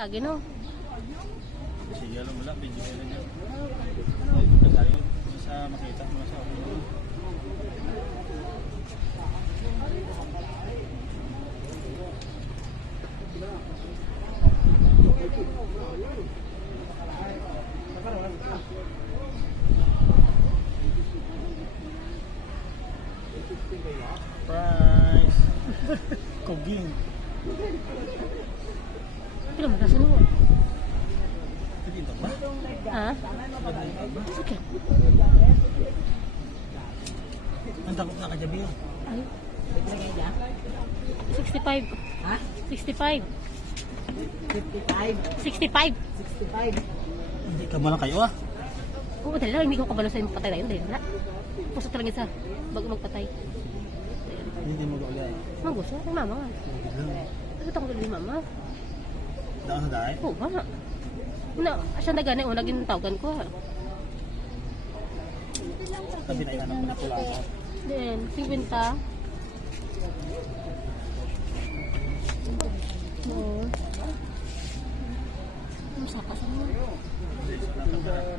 Kagi no. Sige, alam mo lang, video na niya. Nagsabi sa makita mo sa ako. Price. Koging. Magkasa no. Dito ba? Ha? Sige. Ang takot na kajabi yun. Ay, 65. Ha? 65. 55, 65. 65. Hindi ka malang kayo ah. Oo, dahil lang, hindi ko kabalo sa yung patay na yun. Dahil wala. Puso talaga sa bago magpatay. Hindi mo gawala. Mang gusto ko mama nga. Ano ko ni mama? Daan sa dahil. Oo ba? Na, siya na gani, o naging tawagan ko ha. Sabi na yan ang pula ako. Then, 50. Oo. Ang saka sa mo. Ulan din sa ano,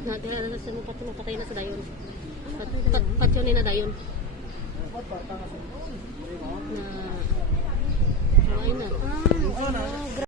Na, dahil na sa mga patay na sa dayon. Pat, pat, patyo ni na dayon. Na, ayun na. Ah,